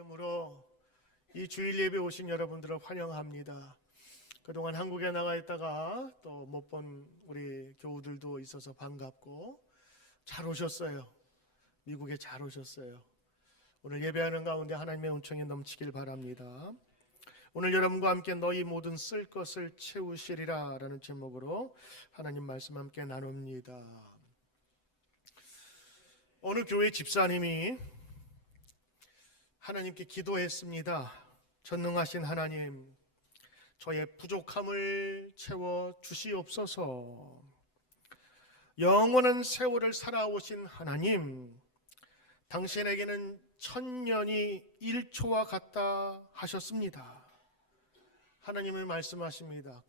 이름으로 이 주일 예배 오신 여러분들을 환영합니다. 그동안 한국에 나가 있다가 또 못 본 우리 교우들도 있어서 반갑고 잘 오셨어요. 미국에 잘 오셨어요. 오늘 예배하는 가운데 하나님의 은총이 넘치길 바랍니다. 오늘 여러분과 함께 너희 모든 쓸 것을 채우시리라 라는 제목으로 하나님 말씀 함께 나눕니다. 어느 교회 집사님이 하나님께 기도했습니다. 전능하신 하나님, 저의 부족함을 채워 주시옵소서. 영원한 세월을 살아오신 하나님, 당신에게는 1000년이 1초와 같다 하셨습니다. 하나님은 말씀하십니다.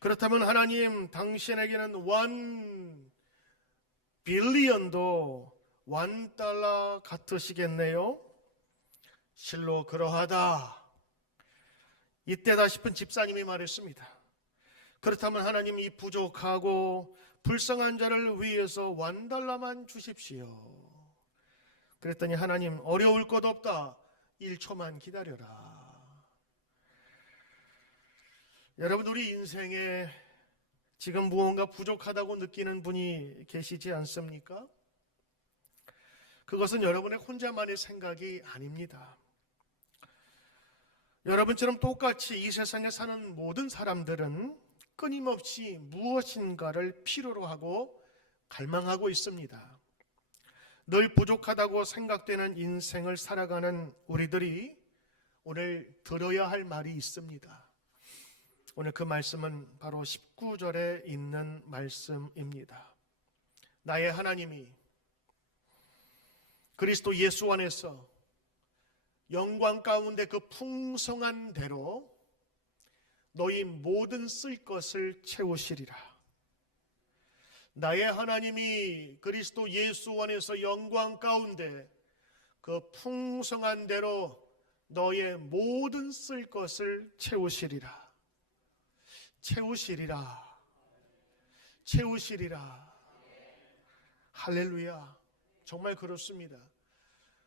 그렇다면 하나님, 당신에게는 1 빌리언도 $1 같으시겠네요? 실로 그러하다. 이때다 싶은 집사님이 말했습니다. 그렇다면 하나님, 이 부족하고 불쌍한 자를 위해서 $1만 주십시오. 그랬더니 하나님, 어려울 것 없다. 1초만 기다려라. 여러분, 우리 인생에 지금 무언가 부족하다고 느끼는 분이 계시지 않습니까? 그것은 여러분의 혼자만의 생각이 아닙니다. 여러분처럼 똑같이 이 세상에 사는 모든 사람들은 끊임없이 무엇인가를 필요로 하고 갈망하고 있습니다. 늘 부족하다고 생각되는 인생을 살아가는 우리들이 오늘 들어야 할 말이 있습니다. 오늘 그 말씀은 바로 19절에 있는 말씀입니다. 나의 하나님이 그리스도 예수 안에서 영광 가운데 그 풍성한 대로 너희 모든 쓸 것을 채우시리라. 나의 하나님이 그리스도 예수 안에서 영광 가운데 그 풍성한 대로 너의 모든 쓸 것을 채우시리라. 채우시리라. 할렐루야. 정말 그렇습니다.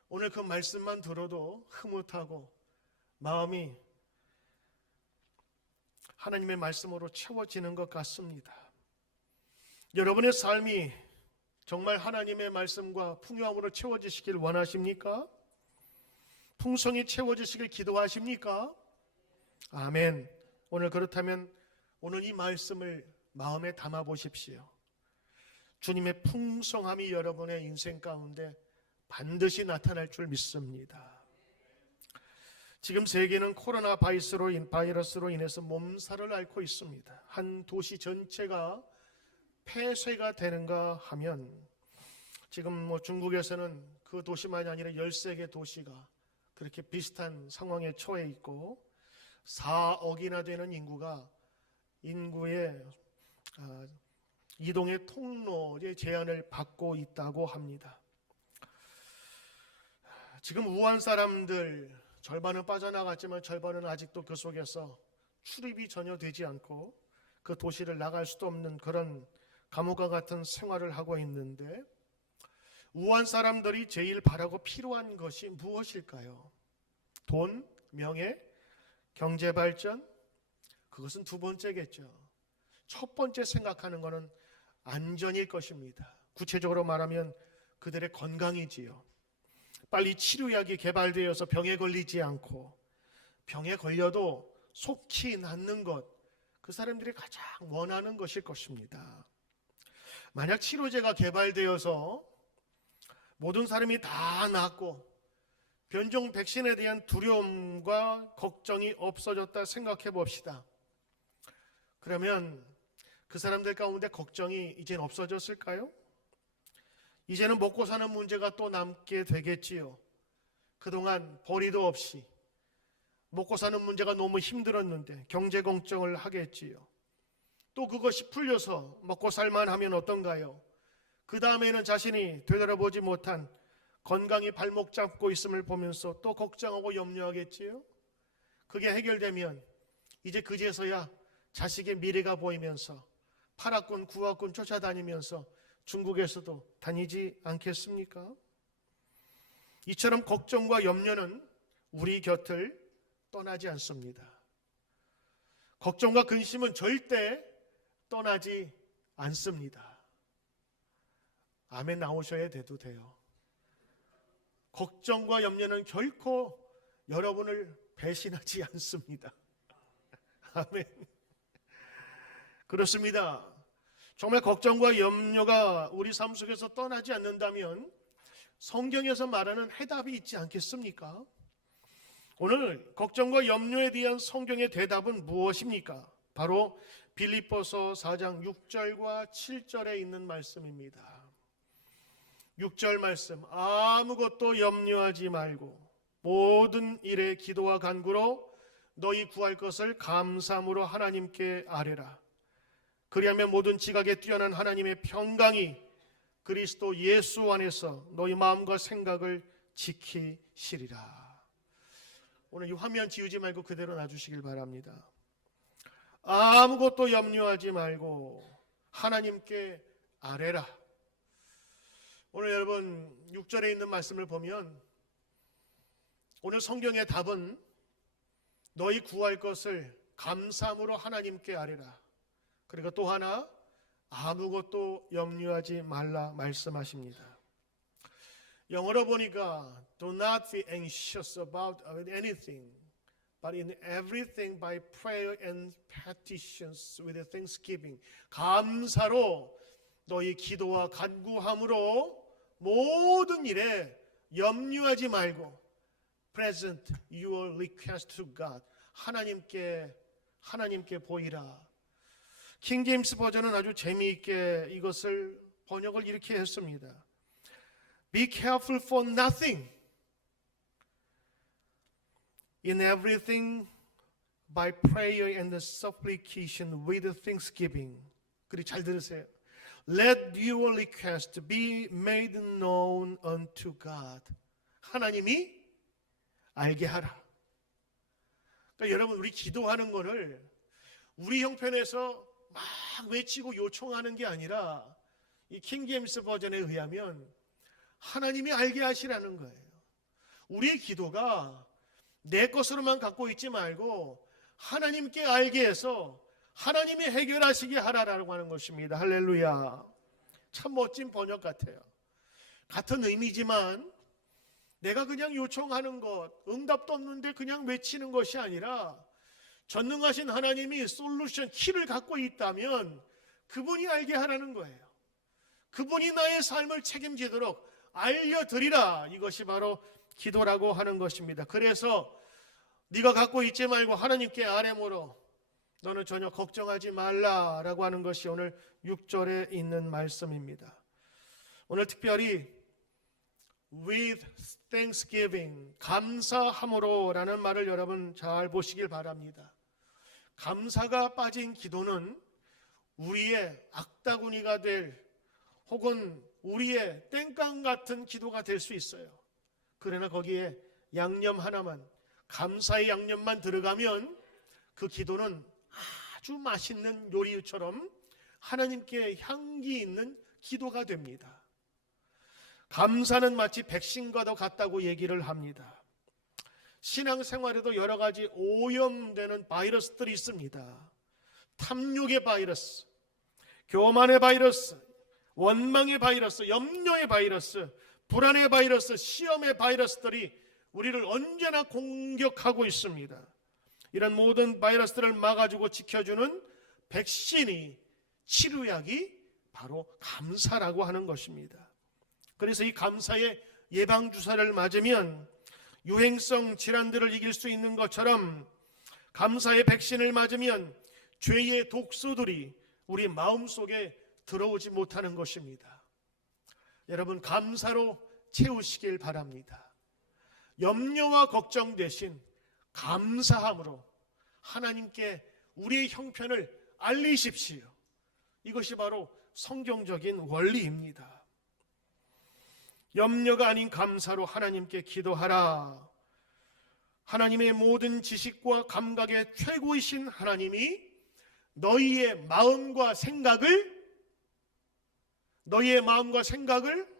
오늘 그 말씀만 들어도 흐뭇하고 마음이 하나님의 말씀으로 채워지는 것 같습니다. 여러분의 삶이 정말 하나님의 말씀과 풍요함으로 채워지시길 원하십니까? 풍성히 채워지시길 기도하십니까? 아멘. 오늘 그렇다면 오늘 이 말씀을 마음에 담아 보십시오. 주님의 풍성함이 여러분의 인생 가운데 반드시 나타날 줄 믿습니다. 지금 세계는 코로나 바이러스로 인해서 몸살을 앓고 있습니다. 한 도시 전체가 폐쇄가 되는가 하면 지금 중국에서는 그 도시만이 아니라 13개 도시가 그렇게 비슷한 상황에 처해 있고 4억이나 되는 인구의 이동의 통로의 제한을 받고 있다고 합니다. 지금 우한 사람들 절반은 빠져나갔지만 절반은 아직도 그 속에서 출입이 전혀 되지 않고 그 도시를 나갈 수도 없는 그런 감옥과 같은 생활을 하고 있는데, 우한 사람들이 제일 바라고 필요한 것이 무엇일까요? 돈, 명예, 경제 발전? 그것은 두 번째겠죠. 첫 번째 생각하는 것은 안전일 것입니다. 구체적으로 말하면 그들의 건강이지요. 빨리 치료약이 개발되어서 병에 걸리지 않고, 병에 걸려도 속히 낫는 것, 그 사람들이 가장 원하는 것일 것입니다. 만약 치료제가 개발되어서 모든 사람이 다 낫고 변종 백신에 대한 두려움과 걱정이 없어졌다 생각해 봅시다. 그러면 그 사람들 가운데 걱정이 이제는 없어졌을까요? 이제는 먹고 사는 문제가 또 남게 되겠지요. 그동안 벌이도 없이 먹고 사는 문제가 너무 힘들었는데 경제 걱정을 하겠지요. 또 그것이 풀려서 먹고 살만 하면 어떤가요? 그 다음에는 자신이 되돌아보지 못한 건강이 발목 잡고 있음을 보면서 또 걱정하고 염려하겠지요. 그게 해결되면 이제 그제서야 자식의 미래가 보이면서 파라군, 구하군 쫓아다니면서 중국에서도 다니지 않겠습니까? 이처럼 걱정과 염려는 우리 곁을 떠나지 않습니다. 걱정과 근심은 절대 떠나지 않습니다. 아멘 나오셔야 돼요. 걱정과 염려는 결코 여러분을 배신하지 않습니다. 아멘. 그렇습니다. 정말 걱정과 염려가 우리 삶 속에서 떠나지 않는다면 성경에서 말하는 해답이 있지 않겠습니까? 오늘 걱정과 염려에 대한 성경의 대답은 무엇입니까? 바로 빌립보서 4장 6절과 7절에 있는 말씀입니다. 6절 말씀, 아무것도 염려하지 말고 모든 일에 기도와 간구로 너희 구할 것을 감사함으로 하나님께 아뢰라. 그리하면 모든 지각에 뛰어난 하나님의 평강이 그리스도 예수 안에서 너희 마음과 생각을 지키시리라. 오늘 이 화면 지우지 말고 그대로 놔주시길 바랍니다. 아무것도 염려하지 말고 하나님께 아뢰라. 오늘 여러분 6절에 있는 말씀을 보면 오늘 성경의 답은 너희 구할 것을 감사함으로 하나님께 아뢰라. 그리고 또 하나 아무것도 염려하지 말라 말씀하십니다. 영어로 보니까 do not be anxious about anything, but in everything by prayer and petitions with thanksgiving. 감사로 너희 기도와 간구함으로 모든 일에 염려하지 말고 present your request to God. 하나님께 보이라. 킹 제임스 버전은 아주 재미있게 이것을 번역을 이렇게 했습니다. Be careful for nothing. In everything by prayer and supplication with thanksgiving. 그리고 잘 들으세요. Let your request be made known unto God. 하나님이 알게 하라. 그러니까 여러분 우리 기도하는 거를 우리 형편에서 막 외치고 요청하는 게 아니라 이 킹제임스 버전에 의하면 하나님이 알게 하시라는 거예요. 우리의 기도가 내 것으로만 갖고 있지 말고 하나님께 알게 해서 하나님이 해결하시게 하라라고 하는 것입니다. 할렐루야. 참 멋진 번역 같아요. 같은 의미지만 내가 그냥 요청하는 것, 응답도 없는데 그냥 외치는 것이 아니라 전능하신 하나님이 솔루션, 키를 갖고 있다면 그분이 알게 하라는 거예요. 그분이 나의 삶을 책임지도록 알려드리라. 이것이 바로 기도라고 하는 것입니다. 그래서 네가 갖고 있지 말고 하나님께 아뢰므로 너는 전혀 걱정하지 말라라고 하는 것이 오늘 6절에 있는 말씀입니다. 오늘 특별히 with thanksgiving, 감사함으로 라는 말을 여러분 잘 보시길 바랍니다. 감사가 빠진 기도는 우리의 악다구니가 될 혹은 우리의 땡깡 같은 기도가 될 수 있어요. 그러나 거기에 양념 하나만, 감사의 양념만 들어가면 그 기도는 아주 맛있는 요리처럼 하나님께 향기 있는 기도가 됩니다. 감사는 마치 백신과도 같다고 얘기를 합니다. 신앙생활에도 여러 가지 오염되는 바이러스들이 있습니다. 탐욕의 바이러스, 교만의 바이러스, 원망의 바이러스, 염려의 바이러스, 불안의 바이러스, 시험의 바이러스들이 우리를 언제나 공격하고 있습니다. 이런 모든 바이러스들을 막아주고 지켜주는 백신이, 치료약이 바로 감사라고 하는 것입니다. 그래서 이 감사의 예방주사를 맞으면 유행성 질환들을 이길 수 있는 것처럼 감사의 백신을 맞으면 죄의 독소들이 우리 마음속에 들어오지 못하는 것입니다. 여러분 감사로 채우시길 바랍니다. 염려와 걱정 대신 감사함으로 하나님께 우리의 형편을 알리십시오. 이것이 바로 성경적인 원리입니다. 염려가 아닌 감사로 하나님께 기도하라. 하나님의 모든 지식과 감각의 최고이신 하나님이 너희의 마음과 생각을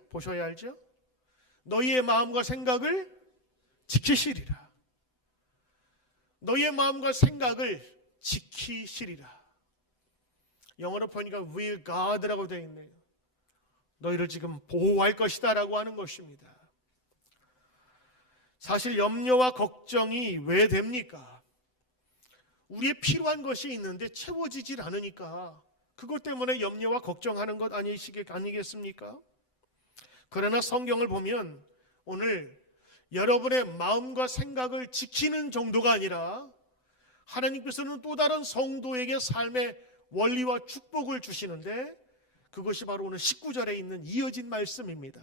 보셔야 알죠? 너희의 마음과 생각을 지키시리라. 너희의 마음과 생각을 지키시리라. 영어로 보니까 will guard라고 되어 있네요. 너희를 지금 보호할 것이다 라고 하는 것입니다. 사실 염려와 걱정이 왜 됩니까? 우리의 필요한 것이 있는데 채워지질 않으니까 그것 때문에 염려와 걱정하는 것 아니겠습니까? 그러나 성경을 보면 오늘 여러분의 마음과 생각을 지키는 정도가 아니라 하나님께서는 또 다른 성도에게 삶의 원리와 축복을 주시는데 그것이 바로 오늘 19절에 있는 이어진 말씀입니다.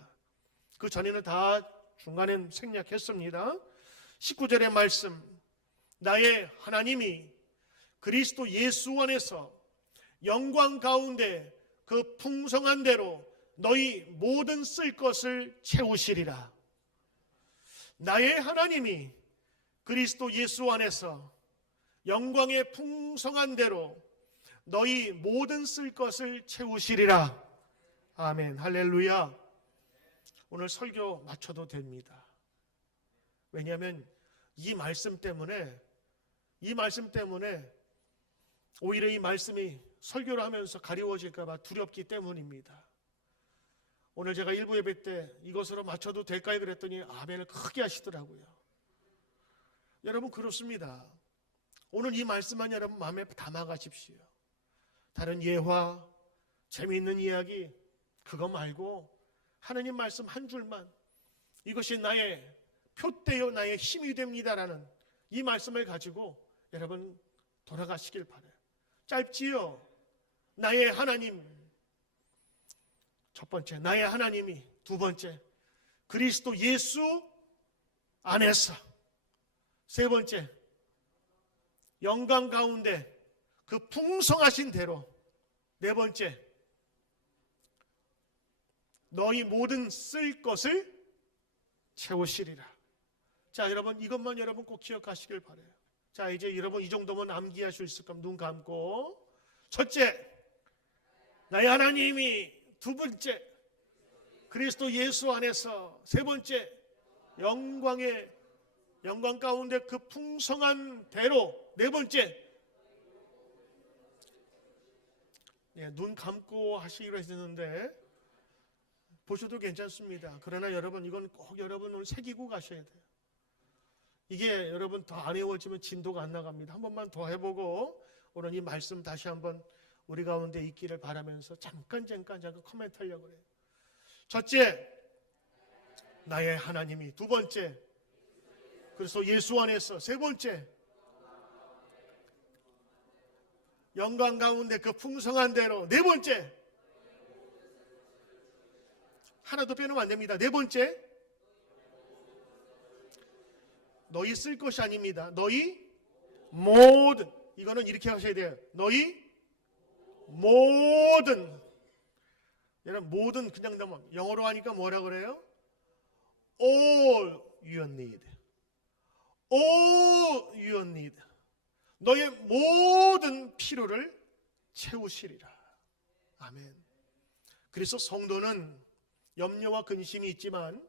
그 전에는 다 중간에 생략했습니다. 19절의 말씀, 나의 하나님이 그리스도 예수 안에서 영광 가운데 그 풍성한 대로 너희 모든 쓸 것을 채우시리라. 나의 하나님이 그리스도 예수 안에서 영광의 풍성한 대로 너희 모든 쓸 것을 채우시리라. 아멘. 할렐루야. 오늘 설교 마쳐도 됩니다. 왜냐하면 이 말씀 때문에 오히려 이 말씀이 설교를 하면서 가리워질까 봐 두렵기 때문입니다. 오늘 제가 일부 예배 때 이것으로 마쳐도 될까요? 그랬더니 아멘을 크게 하시더라고요. 여러분 그렇습니다. 오늘 이 말씀만 여러분 마음에 담아가십시오. 다른 예화, 재미있는 이야기 그거 말고 하나님 말씀 한 줄만, 이것이 나의 표대요 나의 힘이 됩니다라는 이 말씀을 가지고 여러분 돌아가시길 바라요. 짧지요? 나의 하나님, 첫 번째 나의 하나님이, 두 번째 그리스도 예수 안에서, 세 번째 영광 가운데 그 풍성하신 대로, 네 번째 너희 모든 쓸 것을 채우시리라. 자, 여러분 이것만 여러분 꼭 기억하시길 바라요. 자, 이제 여러분 이 정도면 암기할 수 있을 겁니다. 눈 감고. 첫째, 나의 하나님이, 두 번째 그리스도 예수 안에서, 세 번째 영광 가운데 그 풍성한 대로, 네 번째 눈 감고 하시기로 했었는데 보셔도 괜찮습니다. 그러나 여러분 이건 꼭 여러분 오늘 새기고 가셔야 돼요. 이게 여러분 더 안 외워지면 진도가 안 나갑니다. 한 번만 더 해보고 오늘 이 말씀 다시 한번 우리 가운데 있기를 바라면서 잠깐 코멘트 하려고 해요. 첫째, 나의 하나님이, 두 번째 그래서 예수 안에서, 세 번째 영광 가운데 그 풍성한 대로, 네 번째 하나도 빼놓으면 안 됩니다. 네 번째 너희 쓸 것이 아닙니다. 너희 모든, 이거는 이렇게 하셔야 돼요. 너희 모든, 여러분 모든 그냥 너무 영어로 하니까 뭐라 그래요? All your need, all your need, 너의 모든 필요를 채우시리라. 아멘. 그래서 성도는 염려와 근심이 있지만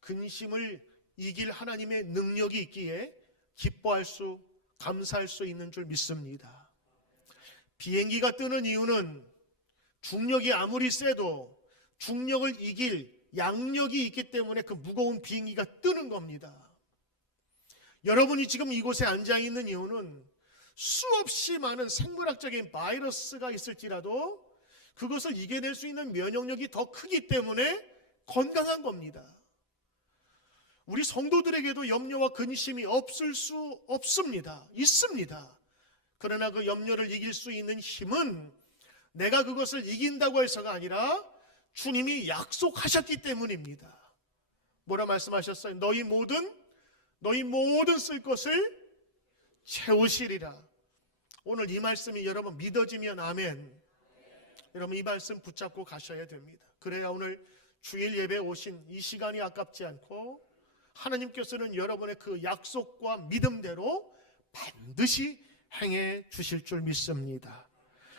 근심을 이길 하나님의 능력이 있기에 기뻐할 수, 감사할 수 있는 줄 믿습니다. 비행기가 뜨는 이유는 중력이 아무리 세도 중력을 이길 양력이 있기 때문에 그 무거운 비행기가 뜨는 겁니다. 여러분이 지금 이곳에 앉아 있는 이유는 수없이 많은 생물학적인 바이러스가 있을지라도 그것을 이겨낼 수 있는 면역력이 더 크기 때문에 건강한 겁니다. 우리 성도들에게도 염려와 근심이 없을 수 없습니다. 있습니다. 그러나 그 염려를 이길 수 있는 힘은 내가 그것을 이긴다고 해서가 아니라 주님이 약속하셨기 때문입니다. 뭐라 말씀하셨어요? 너희 모든 쓸 것을 채우시리라. 오늘 이 말씀이 여러분 믿어지면 아멘. 여러분 이 말씀 붙잡고 가셔야 됩니다. 그래야 오늘 주일 예배에 오신 이 시간이 아깝지 않고 하나님께서는 여러분의 그 약속과 믿음대로 반드시 행해 주실 줄 믿습니다.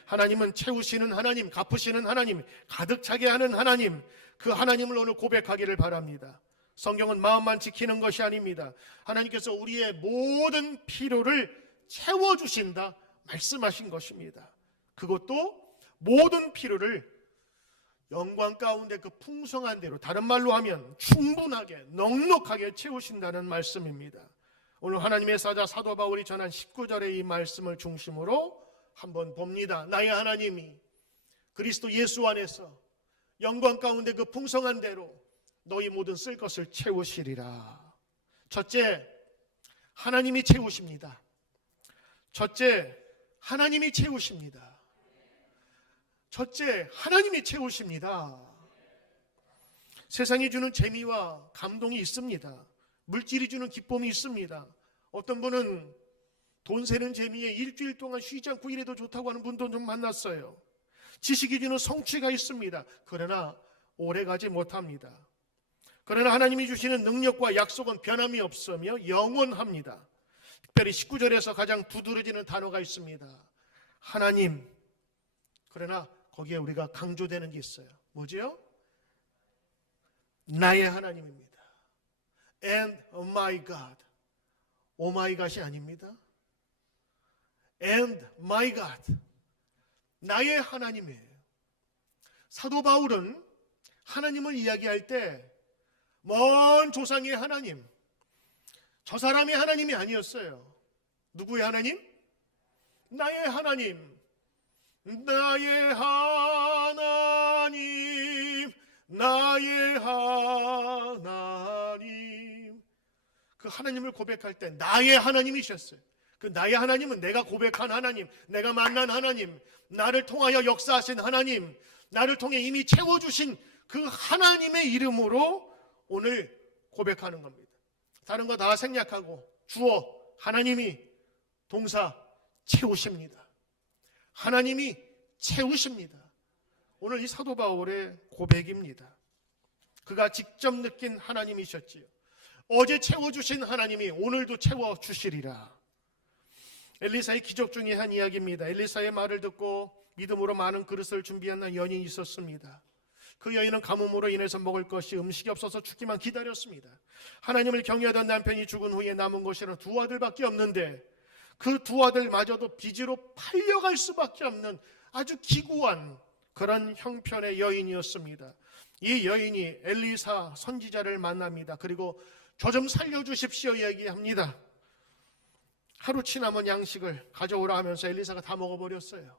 하나님은 채우시는 하나님, 갚으시는 하나님, 가득 차게 하는 하나님, 그 하나님을 오늘 고백하기를 바랍니다. 성경은 마음만 지키는 것이 아닙니다. 하나님께서 우리의 모든 필요를 채워주신다 말씀하신 것입니다. 그것도 모든 필요를 영광 가운데 그 풍성한 대로, 다른 말로 하면 충분하게 넉넉하게 채우신다는 말씀입니다. 오늘 하나님의 사자 사도 바울이 전한 19절의 이 말씀을 중심으로 한번 봅니다. 나의 하나님이 그리스도 예수 안에서 영광 가운데 그 풍성한 대로 너희 모든 쓸 것을 채우시리라. 첫째, 하나님이 채우십니다. 첫째, 하나님이 채우십니다. 첫째, 하나님이 채우십니다. 세상이 주는 재미와 감동이 있습니다. 물질이 주는 기쁨이 있습니다. 어떤 분은 돈 세는 재미에 일주일 동안 쉬지 않고 일해도 좋다고 하는 분도 좀 만났어요. 지식이 주는 성취가 있습니다. 그러나 오래가지 못합니다. 그러나 하나님이 주시는 능력과 약속은 변함이 없으며 영원합니다. 특별히 19절에서 가장 두드러지는 단어가 있습니다. 하나님. 그러나 거기에 우리가 강조되는 게 있어요. 뭐지요? 나의 하나님입니다. And my God. Oh my God이 아닙니다. And my God. 나의 하나님이에요. 사도 바울은 하나님을 이야기할 때 먼 조상의 하나님, 저 사람의 하나님이 아니었어요. 누구의 하나님? 나의 하나님. 나의 하나님, 나의 하나님. 그 하나님을 고백할 때 나의 하나님이셨어요. 그 나의 하나님은 내가 고백한 하나님, 내가 만난 하나님, 나를 통하여 역사하신 하나님, 나를 통해 이미 채워주신 그 하나님의 이름으로 오늘 고백하는 겁니다. 다른 거 다 생략하고 주어 하나님이 동사 채우십니다. 하나님이 채우십니다. 오늘 이 사도 바울의 고백입니다. 그가 직접 느낀 하나님이셨지요. 어제 채워주신 하나님이 오늘도 채워주시리라. 엘리사의 기적 중에 한 이야기입니다. 엘리사의 말을 듣고 믿음으로 많은 그릇을 준비한 여인이 있었습니다. 그 여인은 가뭄으로 인해서 먹을 것이 음식이 없어서 죽기만 기다렸습니다. 하나님을 경외하던 남편이 죽은 후에 남은 것이란 두 아들밖에 없는데 그 두 아들마저도 빚으로 팔려갈 수밖에 없는 아주 기구한 그런 형편의 여인이었습니다. 이 여인이 엘리사 선지자를 만납니다. 그리고 저 좀 살려주십시오 얘기합니다. 하루치 남은 양식을 가져오라 하면서 엘리사가 다 먹어버렸어요.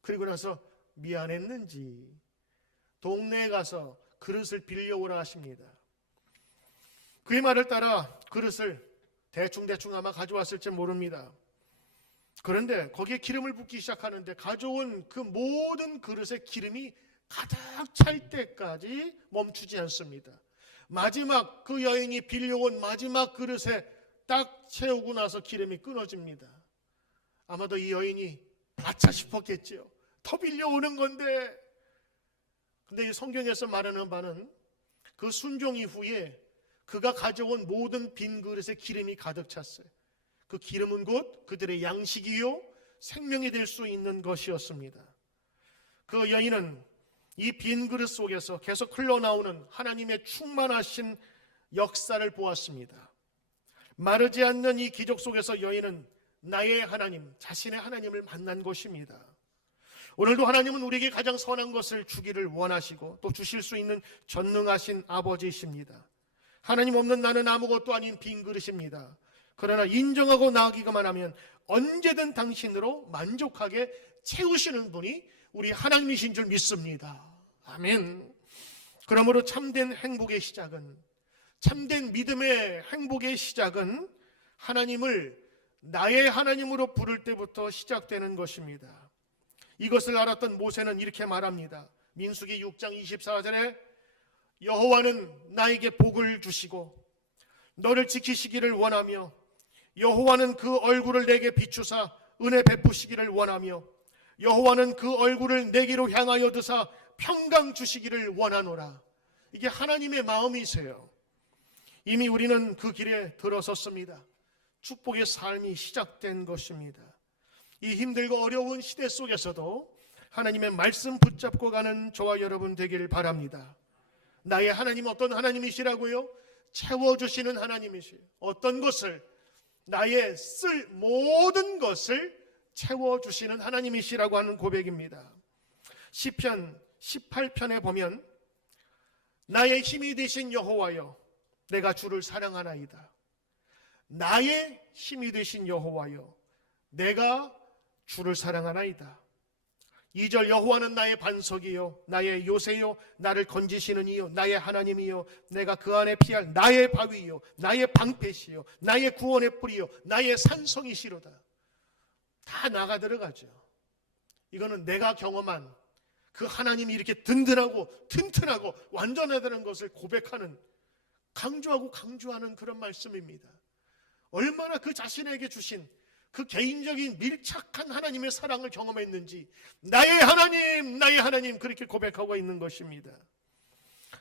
그리고 나서 미안했는지 동네에 가서 그릇을 빌려오라 하십니다. 그의 말을 따라 그릇을 대충 아마 가져왔을지 모릅니다. 그런데 거기에 기름을 붓기 시작하는데 가져온 그 모든 그릇에 기름이 가득 찰 때까지 멈추지 않습니다. 마지막 그 여인이 빌려온 마지막 그릇에 딱 채우고 나서 기름이 끊어집니다. 아마도 이 여인이 아차 싶었겠지요. 더 빌려오는 건데. 근데 이 성경에서 말하는 바는 그 순종 이후에 그가 가져온 모든 빈 그릇에 기름이 가득 찼어요. 그 기름은 곧 그들의 양식이요 생명이 될 수 있는 것이었습니다. 그 여인은 이 빈 그릇 속에서 계속 흘러나오는 하나님의 충만하신 역사를 보았습니다. 마르지 않는 이 기적 속에서 여인은 나의 하나님, 자신의 하나님을 만난 것입니다. 오늘도 하나님은 우리에게 가장 선한 것을 주기를 원하시고 또 주실 수 있는 전능하신 아버지이십니다. 하나님 없는 나는 아무것도 아닌 빈 그릇입니다. 그러나 인정하고 나아가기만 하면 언제든 당신으로 만족하게 채우시는 분이 우리 하나님이신 줄 믿습니다. 아멘. 그러므로 참된 행복의 시작은, 참된 믿음의 행복의 시작은 하나님을 나의 하나님으로 부를 때부터 시작되는 것입니다. 이것을 알았던 모세는 이렇게 말합니다. 민수기 6장 24절에 여호와는 나에게 복을 주시고 너를 지키시기를 원하며 여호와는 그 얼굴을 내게 비추사 은혜 베푸시기를 원하며 여호와는 그 얼굴을 내게로 향하여 드사 평강 주시기를 원하노라. 이게 하나님의 마음이세요. 이미 우리는 그 길에 들어섰습니다. 축복의 삶이 시작된 것입니다. 이 힘들고 어려운 시대 속에서도 하나님의 말씀 붙잡고 가는 저와 여러분 되길 바랍니다. 나의 하나님 어떤 하나님이시라고요? 채워주시는 하나님이시요. 어떤 것을? 나의 쓸 모든 것을 채워주시는 하나님이시라고 하는 고백입니다. 시편 18편에 보면 나의 힘이 되신 여호와여 내가 주를 사랑하나이다. 나의 힘이 되신 여호와여 내가 주를 사랑하나이다. 2절 여호와는 나의 반석이요 나의 요새요 나를 건지시는 이요 나의 하나님이요 내가 그 안에 피할 나의 바위요 나의 방패시요 나의 구원의 뿌리요 나의 산성이시로다. 다 나가 들어가죠. 이거는 내가 경험한 그 하나님이 이렇게 든든하고 튼튼하고 완전하다는 것을 고백하는, 강조하는 그런 말씀입니다. 얼마나 그 자신에게 주신 그 개인적인 밀착한 하나님의 사랑을 경험했는지 나의 하나님 그렇게 고백하고 있는 것입니다.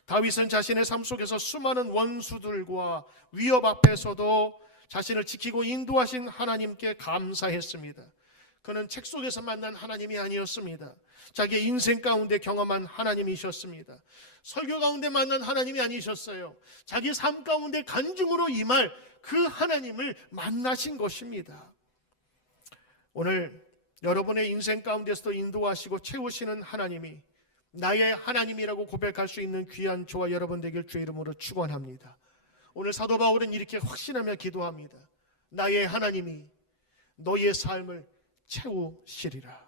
다윗은 자신의 삶 속에서 수많은 원수들과 위협 앞에서도 자신을 지키고 인도하신 하나님께 감사했습니다. 그는 책 속에서 만난 하나님이 아니었습니다. 자기의 인생 가운데 경험한 하나님이셨습니다. 설교 가운데 만난 하나님이 아니셨어요. 자기 삶 가운데 간증으로 임할 그 하나님을 만나신 것입니다. 오늘 여러분의 인생 가운데서도 인도하시고 채우시는 하나님이 나의 하나님이라고 고백할 수 있는 귀한 저와 여러분 되길 주의 이름으로 축원합니다. 오늘 사도 바울은 이렇게 확신하며 기도합니다. 나의 하나님이 너희의 삶을 채우시리라.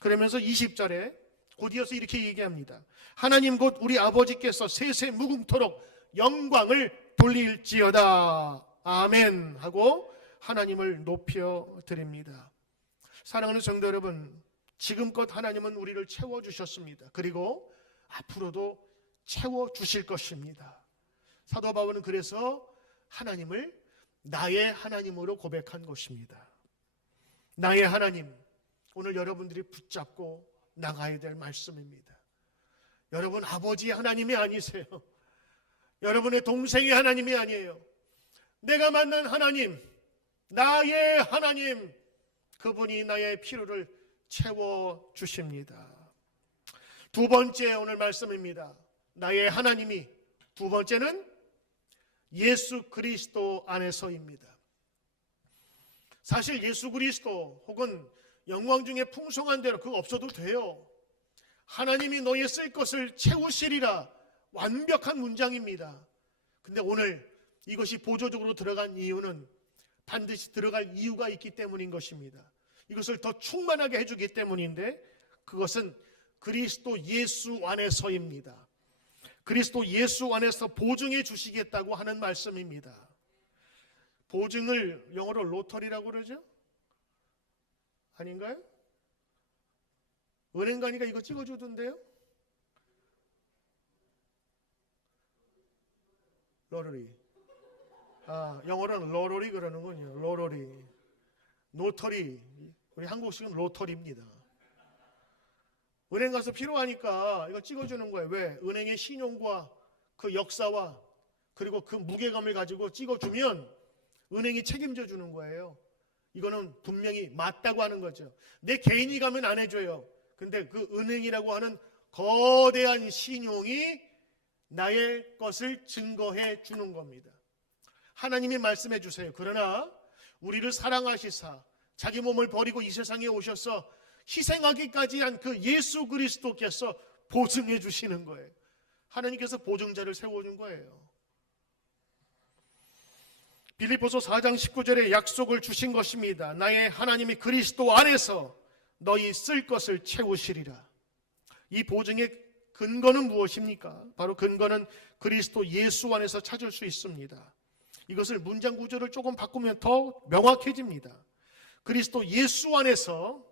그러면서 20절에 곧이어서 이렇게 얘기합니다. 하나님 곧 우리 아버지께서 세세 무궁토록 영광을 돌릴지어다. 아멘 하고 하나님을 높여 드립니다. 사랑하는 성도 여러분, 지금껏 하나님은 우리를 채워주셨습니다. 그리고 앞으로도 채워주실 것입니다. 사도 바울은 그래서 하나님을 나의 하나님으로 고백한 것입니다. 나의 하나님, 오늘 여러분들이 붙잡고 나가야 될 말씀입니다. 여러분 아버지의 하나님이 아니세요. 여러분의 동생의 하나님이 아니에요. 내가 만난 하나님, 나의 하나님, 그분이 나의 필요를 채워주십니다. 두 번째 오늘 말씀입니다. 나의 하나님이, 두 번째는 예수 그리스도 안에서입니다. 사실 예수 그리스도 혹은 영광 중에 풍성한 대로 그거 없어도 돼요. 하나님이 너희 쓸 것을 채우시리라, 완벽한 문장입니다. 근데 오늘 이것이 보조적으로 들어간 이유는 반드시 들어갈 이유가 있기 때문인 것입니다. 이것을 더 충만하게 해주기 때문인데 그것은 그리스도 예수 안에서입니다. 그리스도 예수 안에서 보증해 주시겠다고 하는 말씀입니다. 보증을 영어로 로터리라고 그러죠? 아닌가요? 은행 가니까 이거 찍어주던데요? 로터리. 영어로는 로터리 그러는군요. 로터리. 노터리. 우리 한국식은 로터리입니다. 은행 가서 필요하니까 이거 찍어주는 거예요. 왜? 은행의 신용과 그 역사와 그리고 그 무게감을 가지고 찍어주면 은행이 책임져 주는 거예요. 이거는 분명히 맞다고 하는 거죠. 내 개인이 가면 안 해줘요. 근데 그 은행이라고 하는 거대한 신용이 나의 것을 증거해 주는 겁니다. 하나님이 말씀해 주세요. 그러나 우리를 사랑하시사 자기 몸을 버리고 이 세상에 오셔서 희생하기까지 한 그 예수 그리스도께서 보증해 주시는 거예요. 하나님께서 보증자를 세워준 거예요. 빌립보서 4장 19절에 약속을 주신 것입니다. 나의 하나님이 그리스도 안에서 너희 쓸 것을 채우시리라. 이 보증의 근거는 무엇입니까? 바로 근거는 그리스도 예수 안에서 찾을 수 있습니다. 이것을 문장 구조를 조금 바꾸면 더 명확해집니다. 그리스도 예수 안에서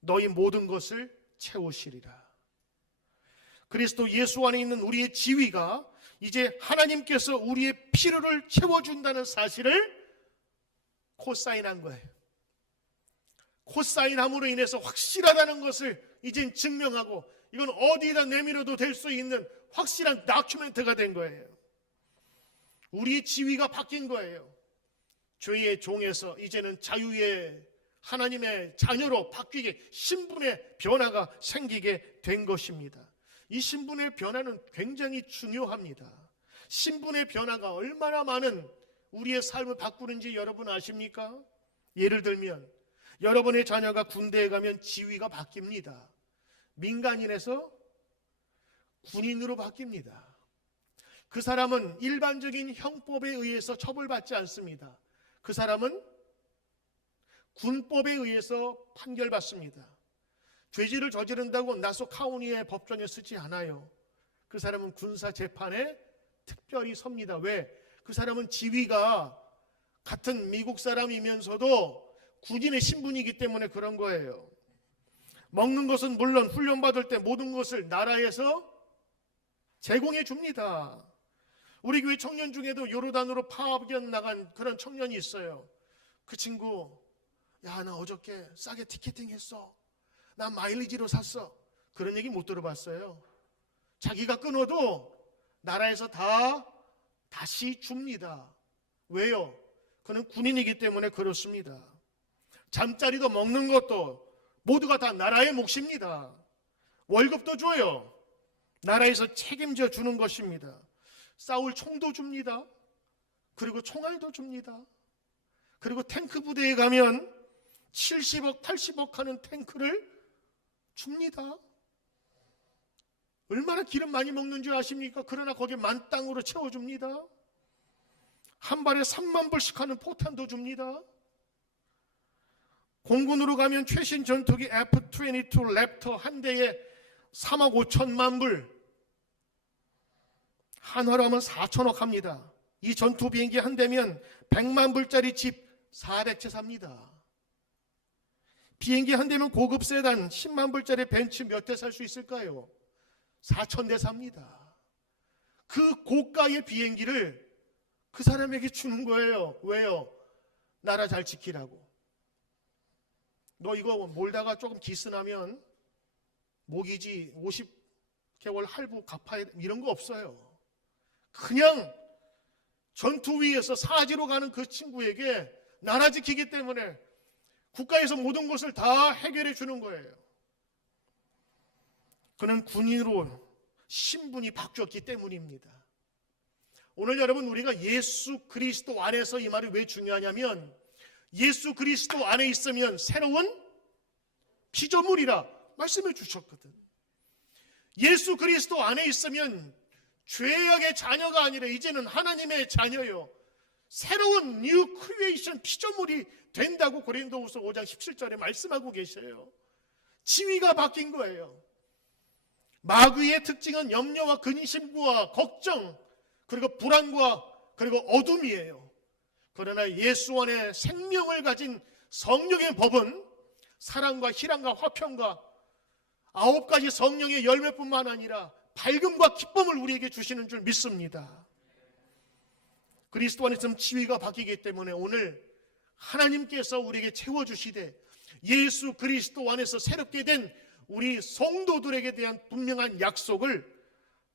너희 모든 것을 채우시리라. 그리스도 예수 안에 있는 우리의 지위가 이제 하나님께서 우리의 필요를 채워준다는 사실을 코사인한 거예요. 코사인함으로 인해서 확실하다는 것을 이젠 증명하고 이건 어디에다 내밀어도 될 수 있는 확실한 다큐멘트가 된 거예요. 우리의 지위가 바뀐 거예요. 죄의 종에서 이제는 자유의 하나님의 자녀로 바뀌게 신분의 변화가 생기게 된 것입니다. 이 신분의 변화는 굉장히 중요합니다. 신분의 변화가 얼마나 많은 우리의 삶을 바꾸는지 여러분 아십니까? 예를 들면 여러분의 자녀가 군대에 가면 지위가 바뀝니다. 민간인에서 군인으로 바뀝니다. 그 사람은 일반적인 형법에 의해서 처벌받지 않습니다. 그 사람은 군법에 의해서 판결받습니다. 죄질을 저지른다고 나소 카운티의 법정에 서지 않아요. 그 사람은 군사 재판에 특별히 섭니다. 왜? 그 사람은 지위가 같은 미국 사람이면서도 군인의 신분이기 때문에 그런 거예요. 먹는 것은 물론 훈련받을 때 모든 것을 나라에서 제공해 줍니다. 우리 교회 청년 중에도 요르단으로 파견 나간 그런 청년이 있어요. 그 친구, 야, 나 어저께 싸게 티켓팅 했어. 나 마일리지로 샀어. 그런 얘기 못 들어봤어요. 자기가 끊어도 나라에서 다시 줍니다. 왜요? 그는 군인이기 때문에 그렇습니다. 잠자리도 먹는 것도 모두가 다 나라의 몫입니다. 월급도 줘요. 나라에서 책임져 주는 것입니다. 싸울 총도 줍니다. 그리고 총알도 줍니다. 그리고 탱크 부대에 가면 70억, 80억 하는 탱크를 줍니다. 얼마나 기름 많이 먹는 줄 아십니까? 그러나 거기에 만땅으로 채워줍니다. 한 발에 3만 불씩 하는 포탄도 줍니다. 공군으로 가면 최신 전투기 F-22 랩터 한 대에 3억 5천만 불, 한화로 하면 4천억 합니다. 이 전투 비행기 한 대면 100만 불짜리 집 400채 삽니다. 비행기 한 대면 고급 세단 10만 불짜리 벤츠 몇 대 살 수 있을까요? 4,000대 삽니다. 그 고가의 비행기를 그 사람에게 주는 거예요. 왜요? 나라 잘 지키라고. 너 이거 몰다가 조금 기스나면 모기지 50개월 할부 갚아야 돼. 이런 거 없어요. 그냥 전투 위에서 사지로 가는 그 친구에게 나라 지키기 때문에 국가에서 모든 것을 다 해결해 주는 거예요. 그는 군인으로 신분이 바뀌었기 때문입니다. 오늘 여러분, 우리가 예수 그리스도 안에서, 이 말이 왜 중요하냐면 예수 그리스도 안에 있으면 새로운 피조물이라 말씀해 주셨거든. 예수 그리스도 안에 있으면 죄악의 자녀가 아니라 이제는 하나님의 자녀요, 새로운 뉴 크리에이션 피조물이 된다고 고린도후서 5장 17절에 말씀하고 계셔요. 지위가 바뀐 거예요. 마귀의 특징은 염려와 근심과 걱정, 그리고 불안과 그리고 어둠이에요. 그러나 예수 안에 생명을 가진 성령의 법은 사랑과 희랑과 화평과 9가지 성령의 열매뿐만 아니라 밝음과 기쁨을 우리에게 주시는 줄 믿습니다. 그리스도 안에 있으면 지위가 바뀌기 때문에 오늘 하나님께서 우리에게 채워주시되 예수 그리스도 안에서 새롭게 된 우리 성도들에게 대한 분명한 약속을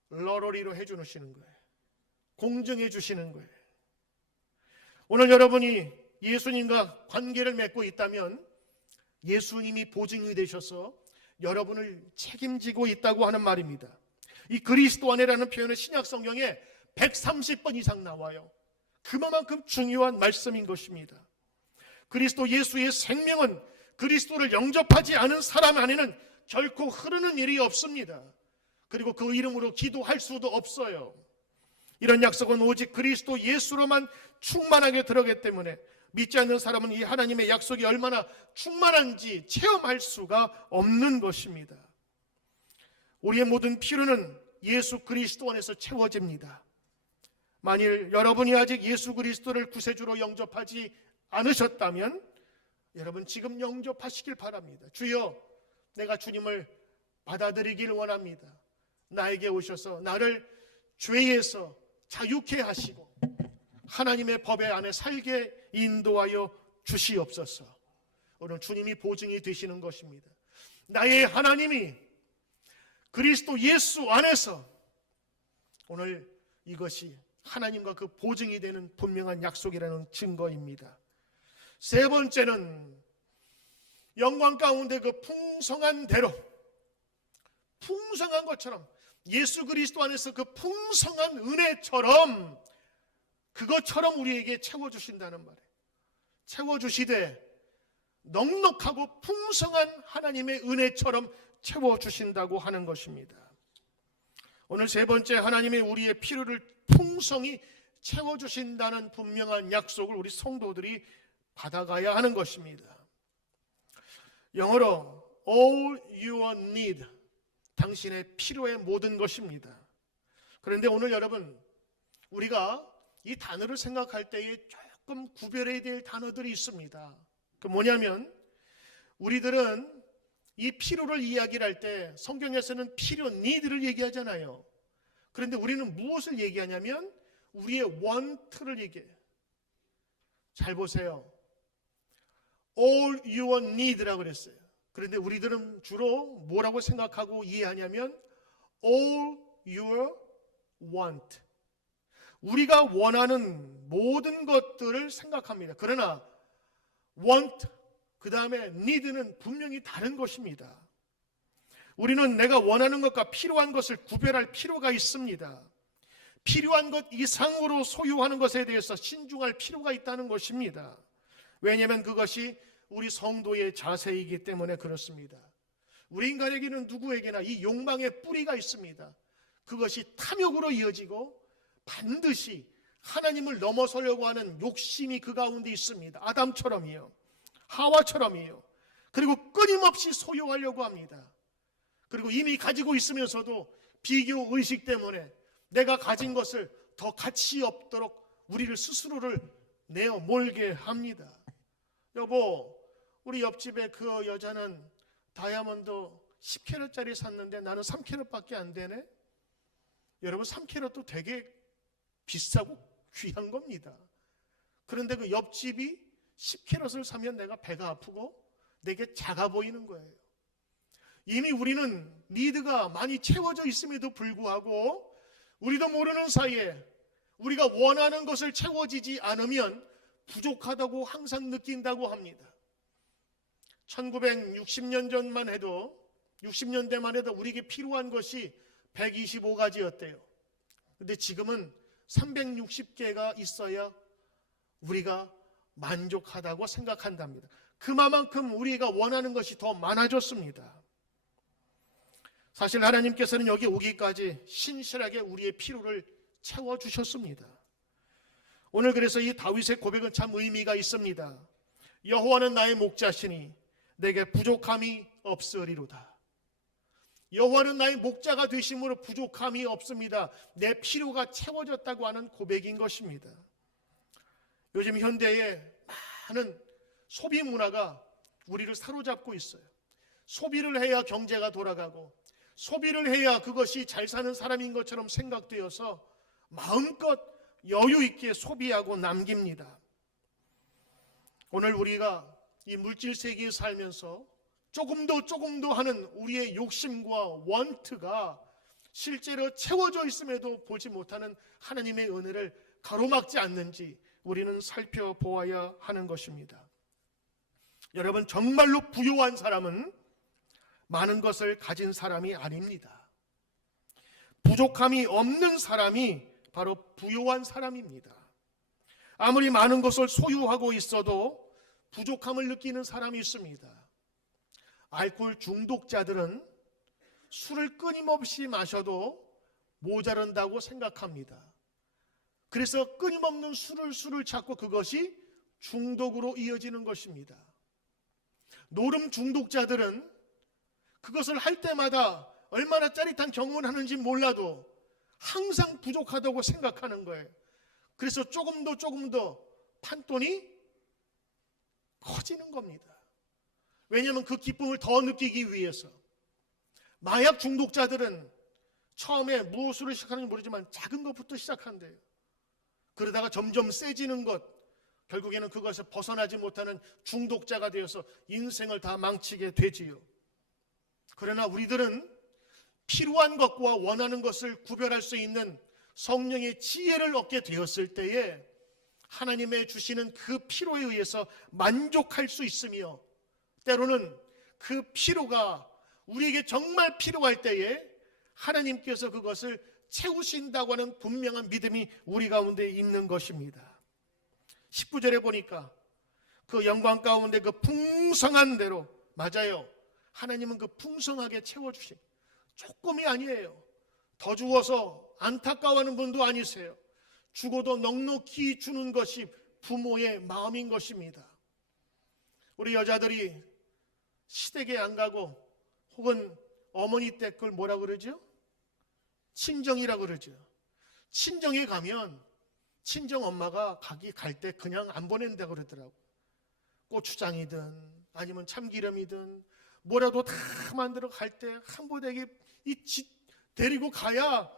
러러리로 해주시는 거예요. 공정해 주시는 거예요. 오늘 여러분이 예수님과 관계를 맺고 있다면 예수님이 보증이 되셔서 여러분을 책임지고 있다고 하는 말입니다. 이 그리스도 안에라는 표현은 신약 성경에 130번 이상 나와요. 그만큼 중요한 말씀인 것입니다. 그리스도 예수의 생명은 그리스도를 영접하지 않은 사람 안에는 결코 흐르는 일이 없습니다. 그리고 그 이름으로 기도할 수도 없어요. 이런 약속은 오직 그리스도 예수로만 충만하게 들어가기 때문에 믿지 않는 사람은 이 하나님의 약속이 얼마나 충만한지 체험할 수가 없는 것입니다. 우리의 모든 필요는 예수 그리스도 안에서 채워집니다. 만일 여러분이 아직 예수 그리스도를 구세주로 영접하지 않으셨다면 여러분 지금 영접하시길 바랍니다. 주여, 내가 주님을 받아들이길 원합니다. 나에게 오셔서 나를 죄에서 자유케 하시고 하나님의 법에 안에 살게 인도하여 주시옵소서. 오늘 주님이 보증이 되시는 것입니다. 나의 하나님이 그리스도 예수 안에서, 오늘 이것이 하나님과 그 보증이 되는 분명한 약속이라는 증거입니다. 세 번째는 영광 가운데 그 풍성한 대로, 풍성한 것처럼 예수 그리스도 안에서 그 풍성한 은혜처럼 그것처럼 우리에게 채워주신다는 말이에요. 채워주시되 넉넉하고 풍성한 하나님의 은혜처럼 채워주신다고 하는 것입니다. 오늘 세 번째, 하나님의 우리의 필요를 풍성히 채워주신다는 분명한 약속을 우리 성도들이 받아가야 하는 것입니다. 영어로 all your need, 당신의 필요의 모든 것입니다. 그런데 오늘 여러분, 우리가 이 단어를 생각할 때에 조금 구별해야 될 단어들이 있습니다. 그 뭐냐면, 우리들은 이 필요를 이야기를 할 때 성경에서는 필요, need를 얘기하잖아요. 그런데 우리는 무엇을 얘기하냐면 우리의 want를 얘기해요. 잘 보세요. all your need라고 그랬어요. 그런데 우리들은 주로 뭐라고 생각하고 이해하냐면 all your want, 우리가 원하는 모든 것들을 생각합니다. 그러나 want, 그 다음에 need는 분명히 다른 것입니다. 우리는 내가 원하는 것과 필요한 것을 구별할 필요가 있습니다. 필요한 것 이상으로 소유하는 것에 대해서 신중할 필요가 있다는 것입니다. 왜냐하면 그것이 우리 성도의 자세이기 때문에 그렇습니다. 우리 인간에게는 누구에게나 이 욕망의 뿌리가 있습니다. 그것이 탐욕으로 이어지고 반드시 하나님을 넘어서려고 하는 욕심이 그 가운데 있습니다. 아담처럼이요, 하와처럼이요. 그리고 끊임없이 소유하려고 합니다. 그리고 이미 가지고 있으면서도 비교 의식 때문에 내가 가진 것을 더 가치 없도록 우리를 스스로를 내어 몰게 합니다. 여보, 우리 옆집에 그 여자는 다이아몬드 10캐럿짜리 샀는데 나는 3캐럿밖에 안 되네. 여러분, 3캐럿도 되게 비싸고 귀한 겁니다. 그런데 그 옆집이 10캐럿을 사면 내가 배가 아프고 내게 작아 보이는 거예요. 이미 우리는 니드가 많이 채워져 있음에도 불구하고 우리도 모르는 사이에 우리가 원하는 것을 채워지지 않으면 부족하다고 항상 느낀다고 합니다. 1960년 전만 해도, 60년대만 해도 우리에게 필요한 것이 125가지였대요. 근데 지금은 360개가 있어야 우리가 만족하다고 생각한답니다. 그만큼 우리가 원하는 것이 더 많아졌습니다. 사실 하나님께서는 여기 오기까지 신실하게 우리의 필요를 채워주셨습니다. 오늘 그래서 이 다윗의 고백은 참 의미가 있습니다. 여호와는 나의 목자시니 내게 부족함이 없으리로다. 여호와는 나의 목자가 되심으로 부족함이 없습니다. 내 필요가 채워졌다고 하는 고백인 것입니다. 요즘 현대에 많은 소비 문화가 우리를 사로잡고 있어요. 소비를 해야 경제가 돌아가고 소비를 해야 그것이 잘 사는 사람인 것처럼 생각되어서 마음껏 여유 있게 소비하고 남깁니다. 오늘 우리가 이 물질 세계에 살면서 조금 더 하는 우리의 욕심과 원트가 실제로 채워져 있음에도 보지 못하는 하나님의 은혜를 가로막지 않는지 우리는 살펴보아야 하는 것입니다. 여러분, 정말로 부유한 사람은 많은 것을 가진 사람이 아닙니다. 부족함이 없는 사람이 바로 부유한 사람입니다. 아무리 많은 것을 소유하고 있어도 부족함을 느끼는 사람이 있습니다. 알코올 중독자들은 술을 끊임없이 마셔도 모자란다고 생각합니다. 그래서 끊임없는 술을 찾고 그것이 중독으로 이어지는 것입니다. 노름 중독자들은 그것을 할 때마다 얼마나 짜릿한 경험을 하는지 몰라도 항상 부족하다고 생각하는 거예요. 그래서 조금 더 판돈이 커지는 겁니다. 왜냐하면 그 기쁨을 더 느끼기 위해서. 마약 중독자들은 처음에 무엇으로 시작하는지 모르지만 작은 것부터 시작한대요. 그러다가 점점 세지는 것, 결국에는 그것을 벗어나지 못하는 중독자가 되어서 인생을 다 망치게 되지요. 그러나 우리들은 필요한 것과 원하는 것을 구별할 수 있는 성령의 지혜를 얻게 되었을 때에 하나님의 주시는 그 필요에 의해서 만족할 수 있으며, 때로는 그 필요가 우리에게 정말 필요할 때에 하나님께서 그것을 채우신다고 하는 분명한 믿음이 우리 가운데 있는 것입니다. 19절에 보니까 그 영광 가운데 그 풍성한 대로, 맞아요, 하나님은 그 풍성하게 채워주신, 조금이 아니에요. 더 주어서 안타까워하는 분도 아니세요. 죽어도 넉넉히 주는 것이 부모의 마음인 것입니다. 우리 여자들이 시댁에 안 가고 혹은 어머니 때 그걸 뭐라 그러죠? 친정이라 그러죠. 친정에 가면 친정 엄마가 갈 때 그냥 안 보낸다 그러더라고. 고추장이든 아니면 참기름이든 뭐라도 다 만들어 갈 때 한 보대기 데리고 가야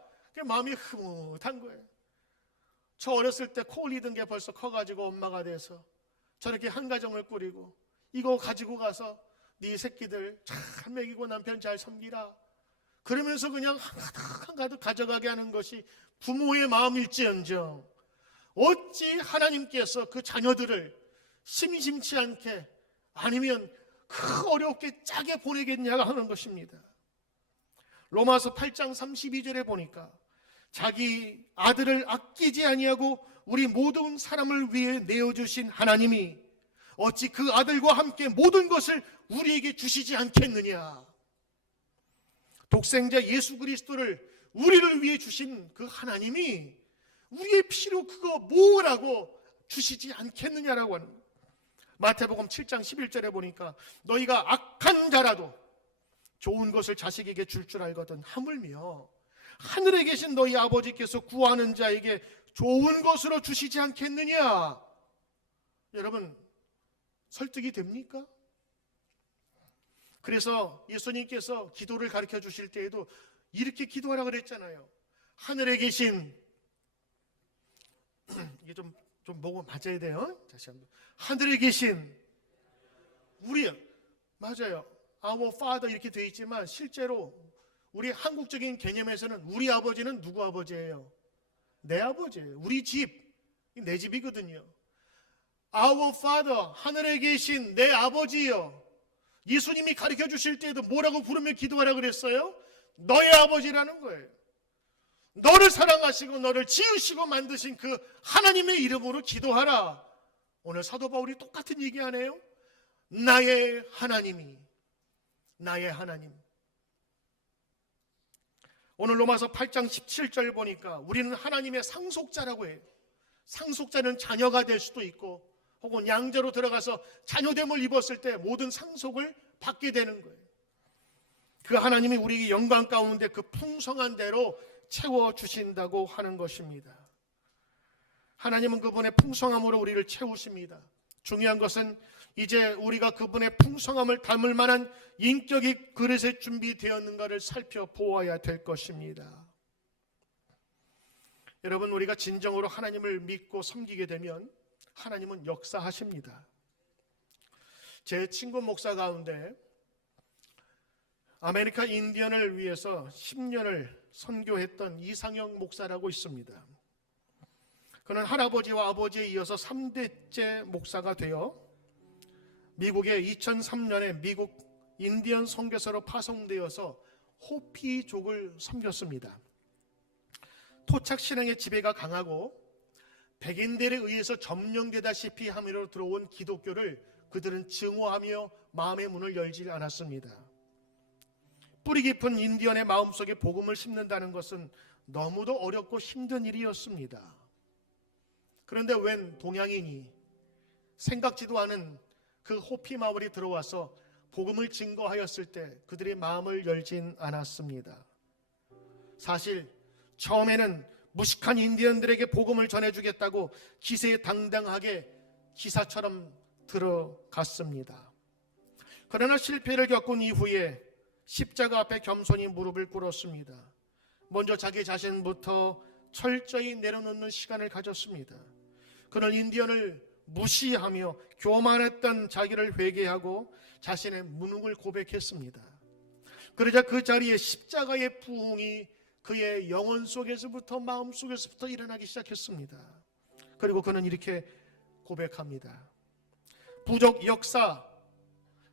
마음이 흐뭇한 거예요. 저 어렸을 때 코 올리던 게 벌써 커가지고 엄마가 돼서 저렇게 한 가정을 꾸리고 이거 가지고 가서 네 새끼들 잘 먹이고 남편 잘 섬기라 그러면서 그냥 한 가득 가져가게 하는 것이 부모의 마음일지언정 어찌 하나님께서 그 자녀들을 심심치 않게 아니면 어렵게 짜게 보내겠냐고 하는 것입니다. 로마서 8장 32절에 보니까 자기 아들을 아끼지 아니하고 우리 모든 사람을 위해 내어주신 하나님이 어찌 그 아들과 함께 모든 것을 우리에게 주시지 않겠느냐. 독생자 예수 그리스도를 우리를 위해 주신 그 하나님이 우리의 피로 그거 뭐라고 주시지 않겠느냐라고 하는 거예요. 마태복음 7장 11절에 보니까 너희가 악한 자라도 좋은 것을 자식에게 줄 알거든 하물며 하늘에 계신 너희 아버지께서 구하는 자에게 좋은 것으로 주시지 않겠느냐. 여러분 설득이 됩니까? 그래서 예수님께서 기도를 가르쳐 주실 때에도 이렇게 기도하라 그랬잖아요. 하늘에 계신 이게 좀 뭐가 맞아야 돼요. 다시 한번 하늘에 계신 우리 맞아요. Our Father 이렇게 되어 있지만 실제로 우리 한국적인 개념에서는 우리 아버지는 누구 아버지예요? 내 아버지예요. 우리 집, 내 집이거든요. Our Father, 하늘에 계신 내 아버지요. 예수님이 가르쳐 주실 때에도 뭐라고 부르며 기도하라 그랬어요? 너의 아버지라는 거예요. 너를 사랑하시고 너를 지으시고 만드신 그 하나님의 이름으로 기도하라. 오늘 사도 바울이 똑같은 얘기하네요. 나의 하나님이, 나의 하나님. 오늘 로마서 8장 17절 보니까 우리는 하나님의 상속자라고 해요. 상속자는 자녀가 될 수도 있고 혹은 양자로 들어가서 자녀됨을 입었을 때 모든 상속을 받게 되는 거예요. 그 하나님이 우리에게 영광 가운데 그 풍성한 대로 채워주신다고 하는 것입니다. 하나님은 그분의 풍성함으로 우리를 채우십니다. 중요한 것은 이제 우리가 그분의 풍성함을 담을 만한 인격이 그릇에 준비되었는가를 살펴보아야 될 것입니다. 여러분 우리가 진정으로 하나님을 믿고 섬기게 되면 하나님은 역사하십니다. 제 친구 목사 가운데 아메리카 인디언을 위해서 10년을 선교했던 이상영 목사라고 있습니다. 그는 할아버지와 아버지에 이어서 3대째 목사가 되어 미국에 2003년에 미국 인디언 선교사로 파송되어서 호피족을 섬겼습니다. 토착 신앙의 지배가 강하고 백인들에 의해서 점령되다시피 함으로 들어온 기독교를 그들은 증오하며 마음의 문을 열지 않았습니다. 뿌리 깊은 인디언의 마음속에 복음을 심는다는 것은 너무도 어렵고 힘든 일이었습니다. 그런데 웬 동양인이 생각지도 않은 그 호피 마을이 들어와서 복음을 증거하였을 때 그들의 마음을 열진 않았습니다. 사실 처음에는 무식한 인디언들에게 복음을 전해주겠다고 기세당당하게 기사처럼 들어갔습니다. 그러나 실패를 겪은 이후에 십자가 앞에 겸손히 무릎을 꿇었습니다. 먼저 자기 자신부터 철저히 내려놓는 시간을 가졌습니다. 그는 인디언을 무시하며 교만했던 자기를 회개하고 자신의 무능을 고백했습니다. 그러자 그 자리에 십자가의 부흥이 그의 영혼 속에서부터 마음 속에서부터 일어나기 시작했습니다. 그리고 그는 이렇게 고백합니다. 부족 역사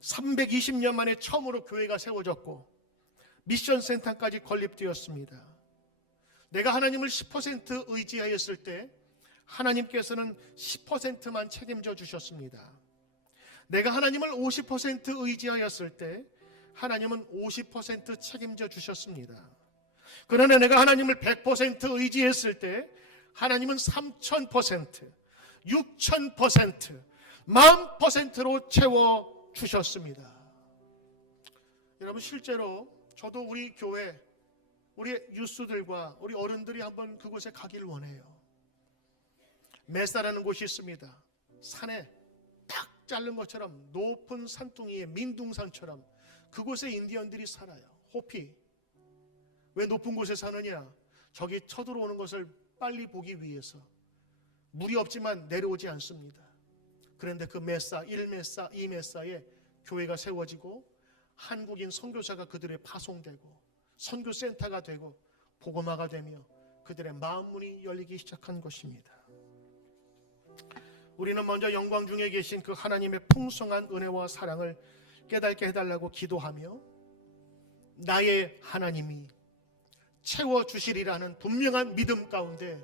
320년 만에 처음으로 교회가 세워졌고 미션 센터까지 건립되었습니다. 내가 하나님을 10% 의지하였을 때 하나님께서는 10%만 책임져 주셨습니다. 내가 하나님을 50% 의지하였을 때 하나님은 50% 책임져 주셨습니다. 그러나 내가 하나님을 100% 의지했을 때 하나님은 3000%, 6000%, 10,000%로 채워 주셨습니다. 여러분, 실제로 저도 우리 교회, 우리 유스들과 우리 어른들이 한번 그곳에 가길 원해요. 메사라는 곳이 있습니다. 산에 딱 자른 것처럼 높은 산둥이에 민둥산처럼 그곳에 인디언들이 살아요. 호피. 왜 높은 곳에 사느냐? 저기 쳐들어오는 것을 빨리 보기 위해서. 물이 없지만 내려오지 않습니다. 그런데 그 메사, 1메사, 2메사에 교회가 세워지고 한국인 선교사가 그들에 파송되고 선교센터가 되고 복음화가 되며 그들의 마음문이 열리기 시작한 것입니다. 우리는 먼저 영광 중에 계신 그 하나님의 풍성한 은혜와 사랑을 깨닫게 해달라고 기도하며 나의 하나님이 채워주시리라는 분명한 믿음 가운데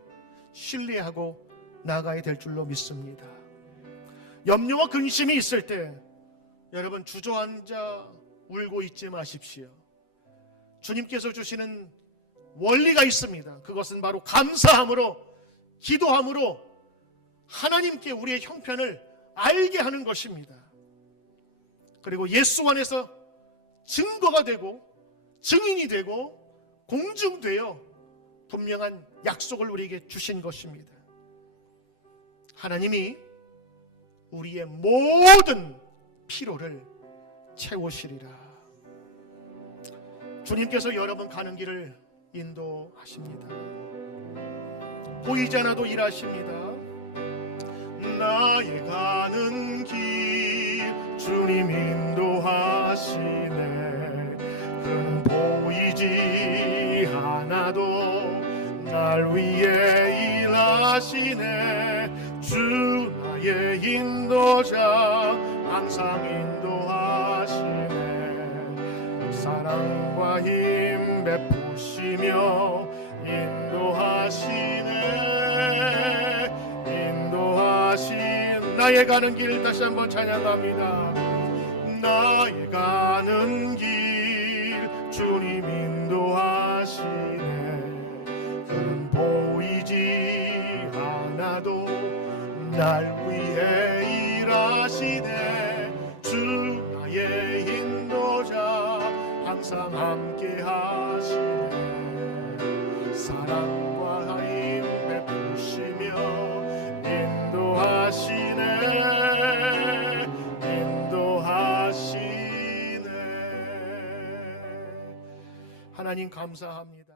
신뢰하고 나아가야 될 줄로 믿습니다. 염려와 근심이 있을 때 여러분 주저앉아 울고 있지 마십시오. 주님께서 주시는 원리가 있습니다. 그것은 바로 감사함으로, 기도함으로 하나님께 우리의 형편을 알게 하는 것입니다. 그리고 예수 안에서 증거가 되고 증인이 되고 공증되어 분명한 약속을 우리에게 주신 것입니다. 하나님이 우리의 모든 필요를 채우시리라. 주님께서 여러분 가는 길을 인도하십니다. 보이지 않아도 일하십니다. 나의 가는 길 주님 인도하시네. 그는 보이지 않아도 날 위해 일하시네. 주 나의 인도자 항상 인도하시네. 사랑과 힘 베푸시며 인도하시네. 나의 가는 길 다시 한번 찬양합니다. 나의 가는 길 주님 인도하시네. 그는 보이지 않아도 날 위해 일하시네. 주 나의 인도자 항상 함께 하시네. 사랑과 힘 베푸시며 인도하시네. 인도하시네. 하나님 감사합니다.